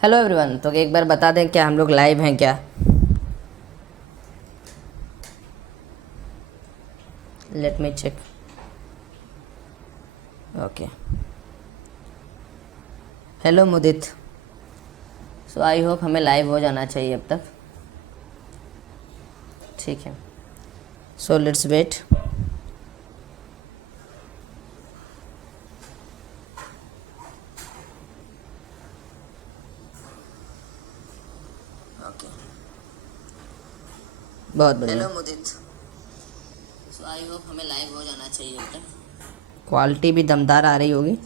Hello everyone. तो एक बार बता दें क्या हम लोग लाइव हैं क्या? Let me check. Okay. Hello Mudit. So I hope हमें लाइव हो जाना चाहिए अब तक। ठीक है। So let's wait. ओके, बहुत बढ़िया। Hello Mudit. So I hope हमें लाइव हो जाना चाहिए अब तक। क्वालिटी भी दमदार आ रही होगी।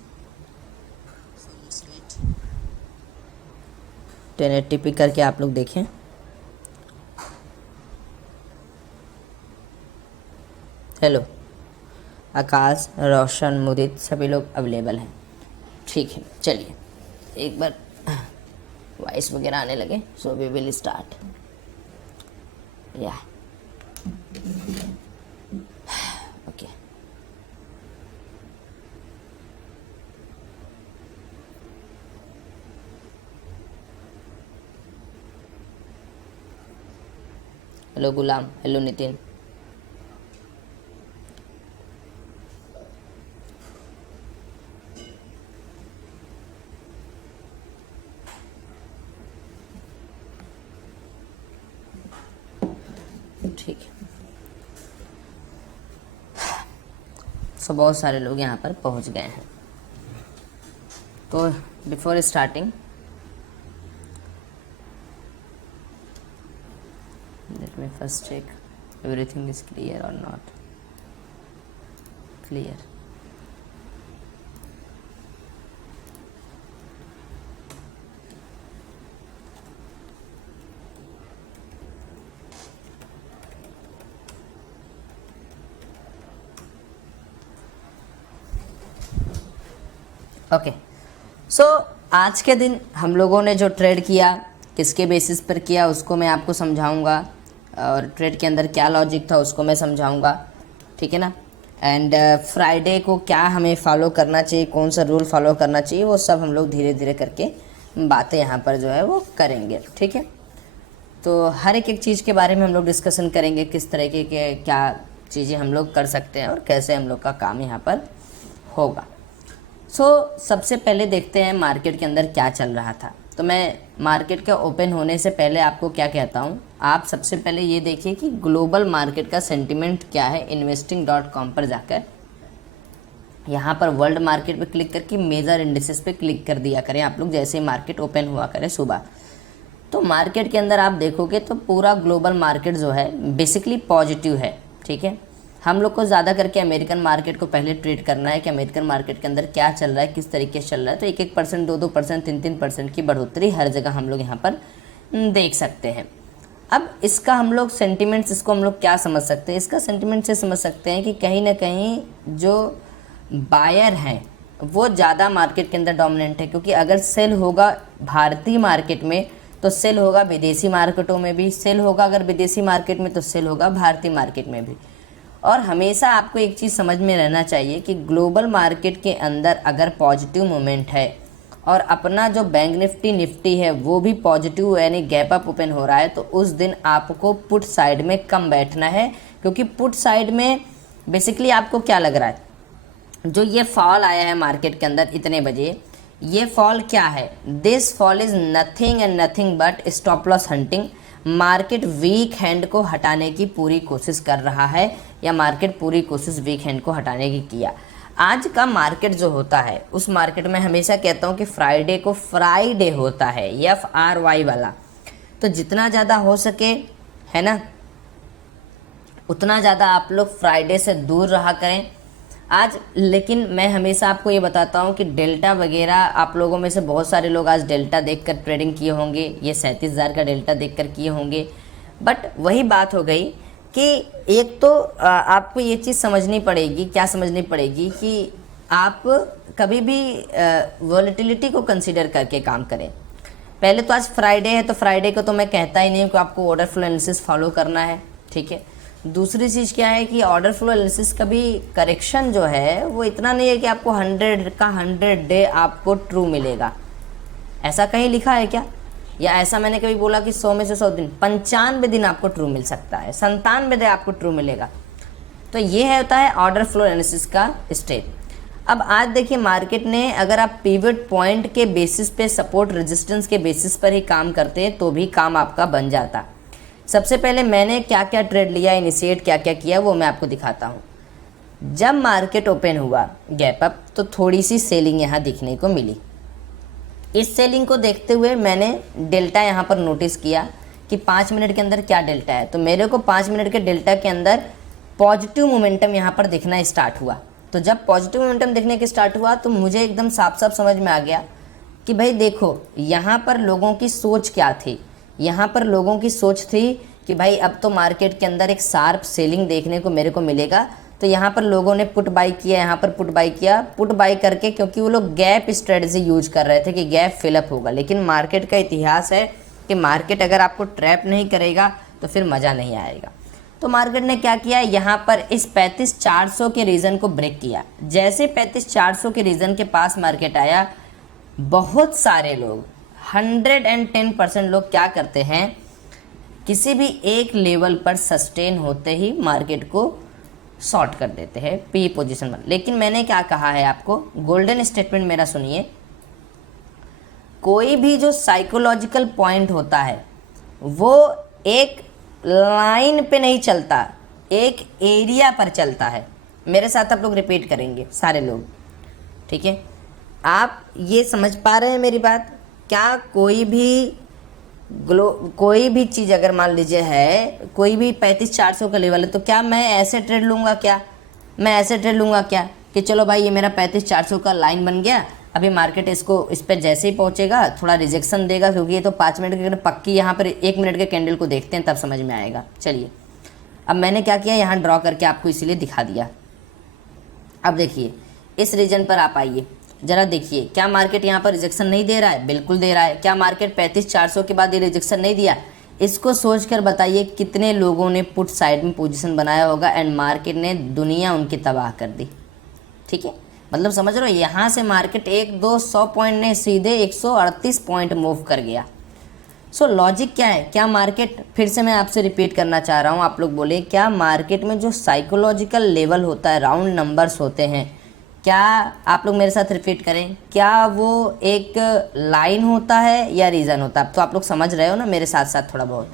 1080p करके आप लोग देखें। हेलो आकाश, रोशन, मुदित सभी लोग अवेलेबल हैं। ठीक है, चलिए एक बार वॉइस वगैरह आने लगे। So we will start. या okay. Hello Ghulam, hello Nitin. ठीक है। सो बहुत सारे लोग यहाँ पर पहुँच गए हैं। तो before starting let me first check everything is clear or not. Clear. Okay. So आज के दिन हम लोगों ने जो ट्रेड किया, किसके बेसिस पर किया उसको मैं आपको समझाऊंगा, और ट्रेड के अंदर क्या लॉजिक था उसको मैं समझाऊंगा। ठीक है ना? एंड फ्राइडे को क्या हमें फॉलो करना चाहिए, कौन सा रूल फॉलो करना चाहिए, वो सब हम लोग धीरे धीरे करके बातें यहाँ पर जो है वो करेंगे। ठीक है? तो हर एक एक चीज़ के बारे में हम लोग डिस्कशन करेंगे, किस तरह के क्या चीज़ें हम लोग कर सकते हैं और कैसे हम लोग का काम यहाँ पर होगा। सबसे पहले देखते हैं मार्केट के अंदर क्या चल रहा था। तो मैं मार्केट के ओपन होने से पहले आपको क्या कहता हूँ, आप सबसे पहले ये देखिए कि ग्लोबल मार्केट का सेंटिमेंट क्या है। investing.com पर जाकर यहाँ पर वर्ल्ड मार्केट पे क्लिक करके मेजर इंडिसेस पे क्लिक कर दिया करें आप लोग, जैसे मार्केट ओपन हुआ करें सुबह। तो मार्केट के अंदर आप देखोगे तो पूरा ग्लोबल मार्केट जो है बेसिकली पॉजिटिव है। ठीक है? हम लोग को ज़्यादा करके अमेरिकन मार्केट को पहले ट्रेड करना है कि अमेरिकन मार्केट के अंदर क्या चल रहा है, किस तरीके से चल रहा है। तो 1-1%, 2-2%, 3-3% की बढ़ोतरी हर जगह हम लोग यहाँ पर देख सकते हैं। अब इसका हम लोग सेंटिमेंट्स, इसको हम लोग क्या समझ सकते हैं? इसका सेंटिमेंट से समझ सकते हैं कि कहीं ना कहीं जो बायर हैं वो ज़्यादा मार्केट के अंदर डोमिनेंट है, क्योंकि अगर सेल होगा भारतीय मार्केट में तो सेल होगा विदेशी मार्केटों में भी, सेल होगा अगर विदेशी मार्केट में तो सेल होगा भारतीय मार्केट में भी। और हमेशा आपको एक चीज़ समझ में रहना चाहिए कि ग्लोबल मार्केट के अंदर अगर पॉजिटिव मोमेंट है और अपना जो बैंक निफ्टी है वो भी पॉजिटिव यानी गैप अप ओपन हो रहा है, तो उस दिन आपको पुट साइड में कम बैठना है। क्योंकि पुट साइड में बेसिकली आपको क्या लग रहा है, जो ये फॉल आया है मार्केट के अंदर इतने बजे, ये फॉल क्या है? This fall is nothing and nothing but stop loss hunting. Market weak hand को हटाने की पूरी कोशिश कर रहा है, या मार्केट पूरी कोशिश वीक हैंड को हटाने की किया। आज का मार्केट जो होता है उस मार्केट में हमेशा कहता हूँ कि फ्राइडे को फ्राइडे होता है, FRY वाला। तो जितना ज़्यादा हो सके, है ना, उतना ज़्यादा आप लोग फ्राइडे से दूर रहा करें आज। लेकिन मैं हमेशा आपको ये बताता हूँ कि डेल्टा वगैरह, आप लोगों में से बहुत सारे लोग आज डेल्टा देखकर ट्रेडिंग किए होंगे, ये 37,000 का डेल्टा देखकर किए होंगे। बट वही बात हो गई कि एक तो आपको ये चीज़ समझनी पड़ेगी, क्या समझनी पड़ेगी कि आप कभी भी वॉलेटिलिटी को कंसिडर करके काम करें। पहले तो आज फ्राइडे है, तो फ्राइडे को तो मैं कहता ही नहीं कि आपको ऑर्डर फ्लो एनालिसिस फॉलो करना है। ठीक है? दूसरी चीज़ क्या है कि ऑर्डर फ्लो एनालिसिस का भी करेक्शन जो है वो इतना नहीं है कि आपको 100 का 100 डे आपको ट्रू मिलेगा। ऐसा कहीं लिखा है क्या? या ऐसा मैंने कभी बोला कि 100 में से 100 दिन, 95 दिन आपको ट्रू मिल सकता है, 97 दिन आपको ट्रू मिलेगा। तो ये होता है ऑर्डर फ्लो एनालिसिस का स्टेप। अब आज देखिए मार्केट ने, अगर आप पिवट पॉइंट के बेसिस पे, सपोर्ट रेजिस्टेंस के बेसिस पर ही काम करते हैं तो भी काम आपका बन जाता। सबसे पहले मैंने क्या क्या ट्रेड लिया, इनिशिएट क्या क्या किया, वो मैं आपको दिखाता हूँ। जब मार्केट ओपन हुआ गैप अप, तो थोड़ी सी सेलिंग यहाँ दिखने को मिली। इस सेलिंग को देखते हुए मैंने डेल्टा यहाँ पर नोटिस किया कि 5 मिनट के अंदर क्या डेल्टा है। तो मेरे को 5 मिनट के डेल्टा के अंदर पॉजिटिव मोमेंटम यहाँ पर दिखना स्टार्ट हुआ। तो जब पॉजिटिव मोमेंटम दिखने के स्टार्ट हुआ तो मुझे एकदम साफ साफ समझ में आ गया कि भाई देखो यहाँ पर लोगों की सोच क्या थी। यहाँ पर लोगों की सोच थी कि भाई अब तो मार्केट के अंदर एक शार्प सेलिंग देखने को मेरे को मिलेगा। तो यहाँ पर लोगों ने पुट बाई किया, यहाँ पर पुट बाई किया, पुट बाई करके, क्योंकि वो लोग गैप स्ट्रेटजी यूज कर रहे थे कि गैप फिलअप होगा। लेकिन मार्केट का इतिहास है कि मार्केट अगर आपको ट्रैप नहीं करेगा तो फिर मज़ा नहीं आएगा। तो मार्केट ने क्या किया, यहाँ पर इस 35,400 के रीजन को ब्रेक किया। जैसे 35,400 के रीजन के पास मार्केट आया, बहुत सारे लोग 110% लोग क्या करते हैं, किसी भी एक लेवल पर सस्टेन होते ही मार्केट को शॉर्ट कर देते हैं, पी पोजीशन पर। लेकिन मैंने क्या कहा है आपको, गोल्डन स्टेटमेंट मेरा सुनिए। कोई भी जो साइकोलॉजिकल पॉइंट होता है वो एक लाइन पे नहीं चलता, एक एरिया पर चलता है। मेरे साथ आप लोग रिपीट करेंगे सारे लोग, ठीक है? आप ये समझ पा रहे हैं मेरी बात? क्या कोई भी चीज़ अगर मान लीजिए है, कोई भी 35,400 का लेवल है, तो क्या मैं ऐसे ट्रेड लूँगा क्या? मैं ऐसे ट्रेड लूँगा क्या कि चलो भाई ये मेरा 35,400 का लाइन बन गया, अभी मार्केट इसको, इस पर जैसे ही पहुँचेगा थोड़ा रिजेक्शन देगा, क्योंकि ये तो 5 मिनट के पक्की, यहाँ पर 1 मिनट के कैंडल को देखते हैं तब समझ में आएगा। चलिए अब मैंने क्या किया, यहाँ ड्रॉ करके आपको इसीलिए दिखा दिया। अब देखिए इस रीजन पर आप आइए, ज़रा देखिए, क्या मार्केट यहाँ पर रिजेक्शन नहीं दे रहा है? बिल्कुल दे रहा है। क्या मार्केट 35,400 के बाद ये रिजेक्शन नहीं दिया? इसको सोचकर बताइए कितने लोगों ने पुट साइड में पोजीशन बनाया होगा एंड मार्केट ने दुनिया उनकी तबाह कर दी। ठीक है, मतलब समझ रहे हो, यहाँ से मार्केट 100-200 पॉइंट ने सीधे 138 पॉइंट मूव कर गया। सो लॉजिक क्या है? क्या मार्केट, फिर से मैं आपसे रिपीट करना चाह रहा हूँ, आप लोग बोले, क्या मार्केट में जो साइकोलॉजिकल लेवल होता है, राउंड नंबर्स होते हैं, क्या आप लोग मेरे साथ रिपीट करें, क्या वो एक लाइन होता है या रीज़न होता है? अब तो आप लोग समझ रहे हो ना मेरे साथ साथ थोड़ा बहुत,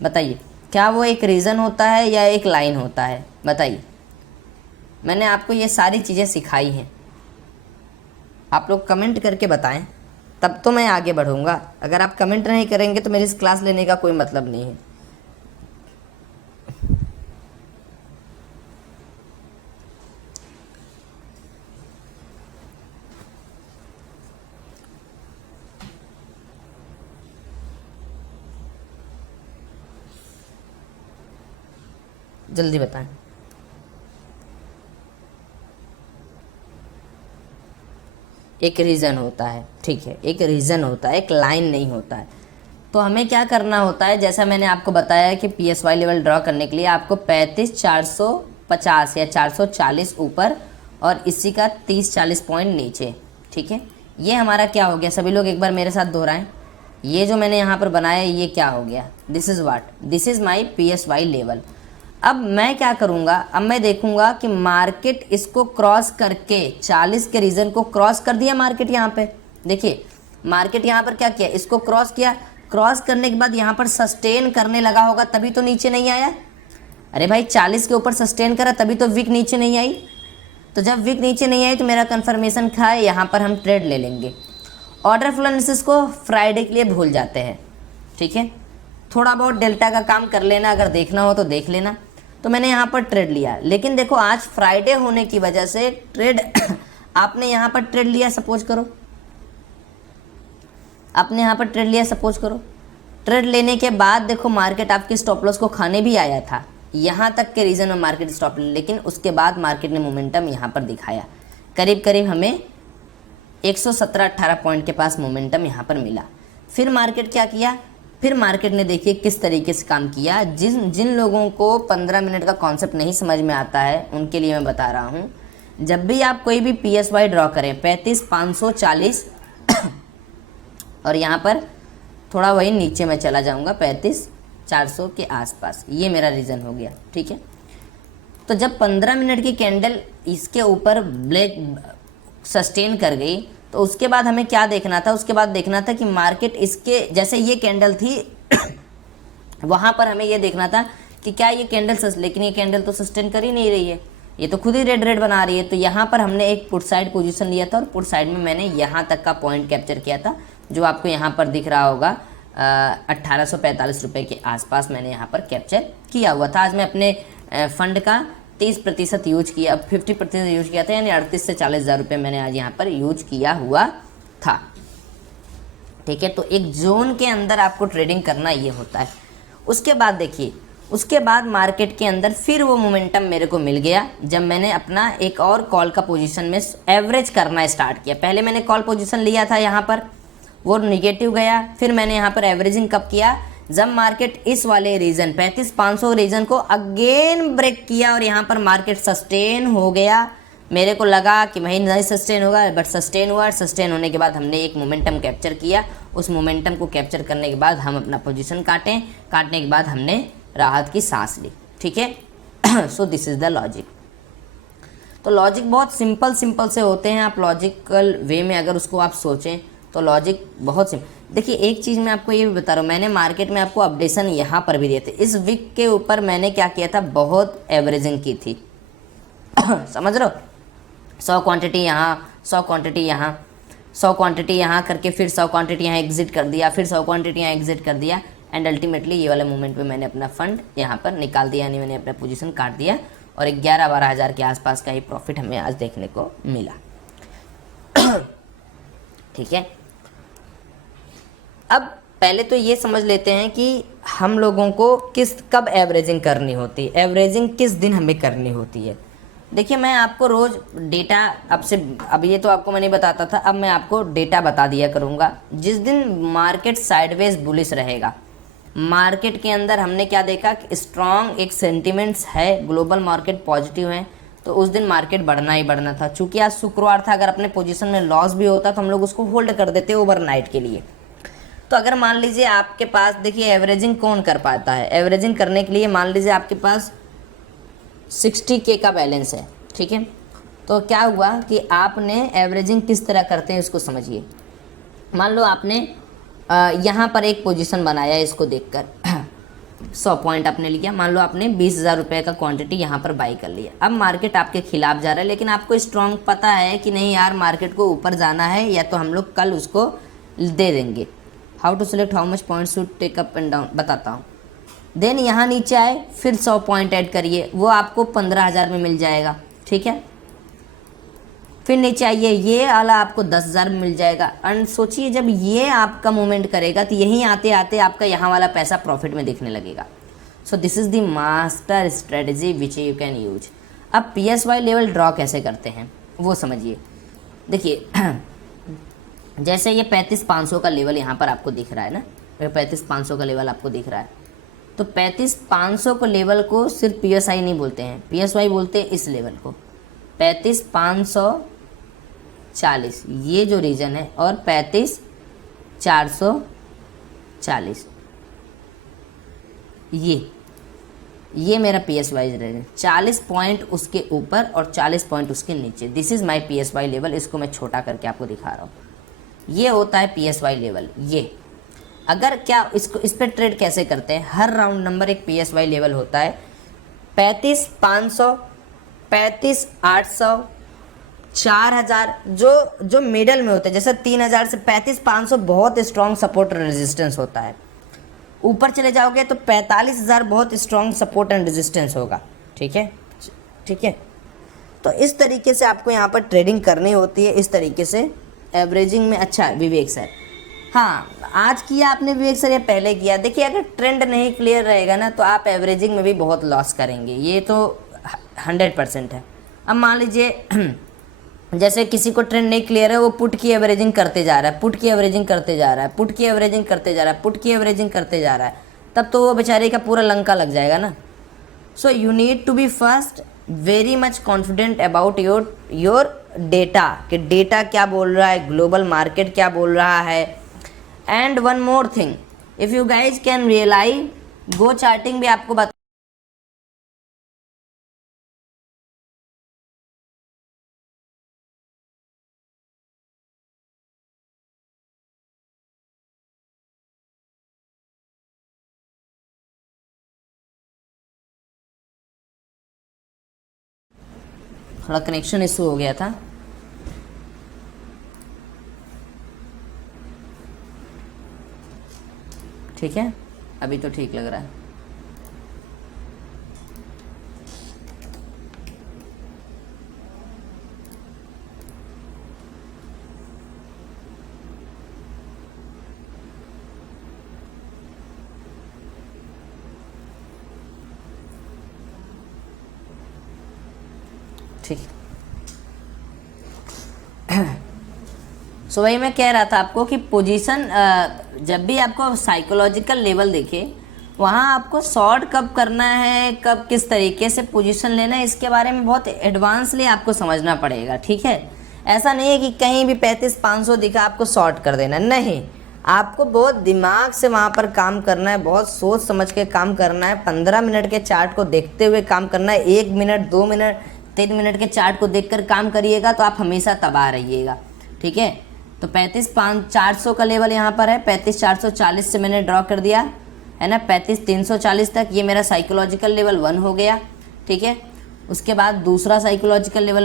बताइए क्या वो एक रीज़न होता है या एक लाइन होता है? बताइए। मैंने आपको ये सारी चीज़ें सिखाई हैं, आप लोग कमेंट करके बताएं, तब तो मैं आगे बढ़ूँगा। अगर आप कमेंट नहीं करेंगे तो मेरी इस क्लास लेने का कोई मतलब नहीं है। जल्दी बताएं। एक रीज़न होता है, ठीक है, एक रीज़न होता है, एक लाइन नहीं होता है। तो हमें क्या करना होता है, जैसा मैंने आपको बताया कि PSY लेवल ड्रॉ करने के लिए आपको 35,450 या 440 ऊपर और इसी का 30-40 पॉइंट नीचे। ठीक है, ये हमारा क्या हो गया, सभी लोग एक बार मेरे साथ दोहराएं। ये जो मैंने यहाँ पर बनाया ये क्या हो गया, this is what, this is my PSY level. अब मैं क्या करूँगा, अब मैं देखूँगा कि मार्केट इसको क्रॉस करके 40 के रीजन को क्रॉस कर दिया मार्केट। यहाँ पे देखिए मार्केट यहाँ पर क्या किया, इसको क्रॉस किया, क्रॉस करने के बाद यहाँ पर सस्टेन करने लगा होगा, तभी तो नीचे नहीं आया। अरे भाई 40 के ऊपर सस्टेन करा तभी तो विक नीचे नहीं आई। तो जब विक नीचे नहीं आई तो मेरा कन्फर्मेशन खाए, यहाँ पर हम ट्रेड ले लेंगे। ऑर्डर फ्लो एनालिसिस को फ्राइडे के लिए भूल जाते हैं, ठीक है, थोड़ा बहुत डेल्टा का काम कर लेना, अगर देखना हो तो देख लेना। तो मैंने यहाँ पर ट्रेड लिया, लेकिन देखो आज फ्राइडे होने की वजह से ट्रेड आपने यहाँ पर ट्रेड लिया, सपोज करो आपने यहाँ पर ट्रेड लिया, सपोज करो, ट्रेड लेने के बाद देखो मार्केट आपकी स्टॉप लॉस को खाने भी आया था, यहाँ तक के रीजन में मार्केट स्टॉप, लेकिन उसके बाद मार्केट ने मोमेंटम यहाँ पर दिखाया, करीब करीब हमें 117-18 पॉइंट के पास मोमेंटम यहाँ पर मिला। फिर मार्केट क्या किया, फिर मार्केट ने देखिए किस तरीके से काम किया। जिन लोगों को 15 मिनट का कॉन्सेप्ट नहीं समझ में आता है उनके लिए मैं बता रहा हूँ, जब भी आप कोई भी PSY ड्रॉ करें 35,540 और यहाँ पर थोड़ा वही नीचे मैं चला जाऊँगा 35,400 के आसपास। ये मेरा रीज़न हो गया, ठीक है। तो जब 15 मिनट की कैंडल इसके ऊपर ब्लैक सस्टेन कर गई तो उसके बाद हमें क्या देखना था, उसके बाद देखना था कि मार्केट इसके जैसे ये कैंडल थी वहाँ पर हमें ये देखना था कि क्या ये कैंडल लेकिन ये कैंडल तो सस्टेन कर ही नहीं रही है, ये तो खुद ही रेड रेड बना रही है। तो यहाँ पर हमने एक पुट साइड पोजीशन लिया था और पुट साइड में मैंने यहाँ तक का पॉइंट कैप्चर किया था, जो आपको यहाँ पर दिख रहा होगा 1845 रुपये के आसपास मैंने यहाँ पर कैप्चर किया हुआ था। आज मैं अपने फंड का 30% यूज किया, 50% यूज किया था, यानी 38 से 40 हज़ार रुपये मैंने आज यहाँ पर यूज किया हुआ था, ठीक है। तो एक जोन के अंदर आपको ट्रेडिंग करना ये होता है। उसके बाद देखिए, उसके बाद मार्केट के अंदर फिर वो मोमेंटम मेरे को मिल गया जब मैंने अपना एक और कॉल का पोजीशन में एवरेज करना स्टार्ट किया। पहले मैंने कॉल पोजीशन लिया था यहाँ पर, वो निगेटिव गया, फिर मैंने यहाँ पर एवरेजिंग कब किया, जब मार्केट इस वाले रीजन 35,500 रीजन को अगेन ब्रेक किया और यहाँ पर मार्केट सस्टेन हो गया। मेरे को लगा कि भाई नहीं सस्टेन होगा, बट सस्टेन हुआ। सस्टेन होने के बाद हमने एक मोमेंटम कैप्चर किया, उस मोमेंटम को कैप्चर करने के बाद हम अपना पोजीशन काटने के बाद हमने राहत की सांस ली, ठीक है। So this is the logic. तो लॉजिक बहुत सिंपल से होते हैं। आप लॉजिकल वे में अगर उसको आप सोचें तो लॉजिक बहुत सिंपल। देखिए एक चीज़ मैं आपको ये भी बता रहा हूँ, मैंने मार्केट में आपको अपडेशन यहाँ पर भी दिए थे। इस वीक के ऊपर मैंने क्या किया था, बहुत एवरेजिंग की थी समझ रहे हो, 100 क्वांटिटी यहाँ, 100 क्वांटिटी यहाँ, 100 क्वांटिटी यहाँ करके फिर 100 क्वांटिटी यहाँ एग्जिट कर दिया, फिर 100 क्वांटिटी यहाँ एग्जिट कर दिया, एंड अल्टीमेटली ये वाले मोमेंट पे मैंने अपना फंड यहाँ पर निकाल दिया, यानी मैंने अपना पोजीशन काट दिया और 11-12 हज़ार के आसपास का ही प्रॉफिट हमें आज देखने को मिला, ठीक है। अब पहले तो ये समझ लेते हैं कि हम लोगों को कब एवरेजिंग करनी होती है, एवरेजिंग किस दिन हमें करनी होती है। देखिए मैं आपको रोज़ डेटा अब ये तो आपको मैं नहीं बताता था, अब मैं आपको डेटा बता दिया करूँगा। जिस दिन मार्केट साइडवेज बुलिश रहेगा, मार्केट के अंदर हमने क्या देखा कि स्ट्रॉन्ग एक सेंटिमेंट्स है, ग्लोबल मार्केट पॉजिटिव है, तो उस दिन मार्केट बढ़ना ही बढ़ना था। चूँकि आज शुक्रवार था, अगर अपने पोजीशन में लॉस भी होता तो हम लोग उसको होल्ड कर देते ओवरनाइट के लिए। तो अगर मान लीजिए आपके पास, देखिए एवरेजिंग कौन कर पाता है, एवरेजिंग करने के लिए मान लीजिए आपके पास 60K का बैलेंस है, ठीक है। तो क्या हुआ कि आपने एवरेजिंग किस तरह करते हैं उसको समझिए। मान लो आपने यहाँ पर एक पोजीशन बनाया है, इसको देखकर 100 पॉइंट आपने लिया, मान लो आपने 20,000 रुपये का क्वांटिटी यहाँ पर बाई कर लिया। अब मार्केट आपके खिलाफ जा रहा है, लेकिन आपको स्ट्रॉन्ग पता है कि नहीं यार मार्केट को ऊपर जाना है, या तो हम लोग कल उसको दे देंगे। How to select how much point should take up and down बताता हूँ। देन यहाँ नीचे आए, फिर 100 पॉइंट ऐड करिए, वो आपको 15,000 में मिल जाएगा, ठीक है। फिर नीचे आइए, ये वाला आपको 10,000 में मिल जाएगा। एंड सोचिए जब ये आपका मूवमेंट करेगा तो यहीं आते आते आपका यहाँ वाला पैसा प्रॉफिट में दिखने लगेगा। So this is the master strategy which you can use. अब PSY लेवल ड्रॉ कैसे करते हैं वो समझिए। देखिए जैसे ये 35,500 का लेवल यहाँ पर आपको दिख रहा है ना, 35,500 का लेवल आपको दिख रहा है, तो 35,500 को लेवल को सिर्फ PSI नहीं बोलते हैं, PSY बोलते हैं इस लेवल को। 35,540 ये जो रीजन है, और 35,440 ये मेरा PSY रीजन। 40 पॉइंट उसके ऊपर और 40 पॉइंट उसके नीचे, this is my PSY level. इसको मैं छोटा करके आपको दिखा रहा हूँ। ये होता है PSY लेवल। ये अगर क्या इसको इस पर ट्रेड कैसे करते हैं, हर राउंड नंबर एक PSY लेवल होता है। 35,500, 35,800, 4,000 जो मिडल में होते हैं, जैसे 3,000 से 35,500 बहुत स्ट्रॉन्ग सपोर्ट रेजिस्टेंस होता है। ऊपर चले जाओगे तो 45,000 बहुत स्ट्रॉन्ग सपोर्ट एंड रेजिस्टेंस होगा, ठीक है, ठीक है। तो इस तरीके से आपको यहाँ पर ट्रेडिंग करनी होती है, इस तरीके से एवरेजिंग में। अच्छा विवेक सर, हाँ आज किया आपने विवेक सर या पहले किया? देखिए अगर ट्रेंड नहीं क्लियर रहेगा ना तो आप एवरेजिंग में भी बहुत लॉस करेंगे, ये तो 100% है। अब मान लीजिए जैसे किसी को ट्रेंड नहीं क्लियर है, वो पुट की एवरेजिंग करते जा रहा है, पुट की एवरेजिंग करते जा रहा है, पुट की एवरेजिंग करते जा रहा है, पुट की एवरेजिंग करते जा रहा है, तब तो वो बेचारे का पूरा लंका लग जाएगा ना। So you need to be first very much confident about your data, कि डेटा क्या बोल रहा है, ग्लोबल मार्केट क्या बोल रहा है, and one more thing, if you guys can realise, go charting भी आपको बता, थोड़ा कनेक्शन इशू हो गया था। ठीक है, अभी तो ठीक लग रहा है। ठीक, सो वही मैं कह रहा था आपको कि पोजीशन, जब भी आपको साइकोलॉजिकल लेवल दिखे, वहाँ आपको शॉर्ट कब करना है, कब किस तरीके से पोजीशन लेना है, इसके बारे में बहुत एडवांसली आपको समझना पड़ेगा। ठीक है, ऐसा नहीं है कि कहीं भी 35-500 दिखा आपको शॉर्ट कर देना, नहीं, आपको बहुत दिमाग से वहाँ पर काम करना है, बहुत सोच समझ के काम करना है, 15 मिनट के चार्ट को देखते हुए काम करना है। 1 मिनट 2 मिनट 3 मिनट के चार्ट को देखकर काम करिएगा तो आप हमेशा तबाह रहिएगा। ठीक है, तो 35-400 का लेवल यहाँ पर है, 35-440 से मैंने ड्रॉ कर दिया है ना, 35-340 तक, ये मेरा साइकोलॉजिकल लेवल 1 हो गया। ठीक है, उसके बाद दूसरा साइकोलॉजिकल लेवल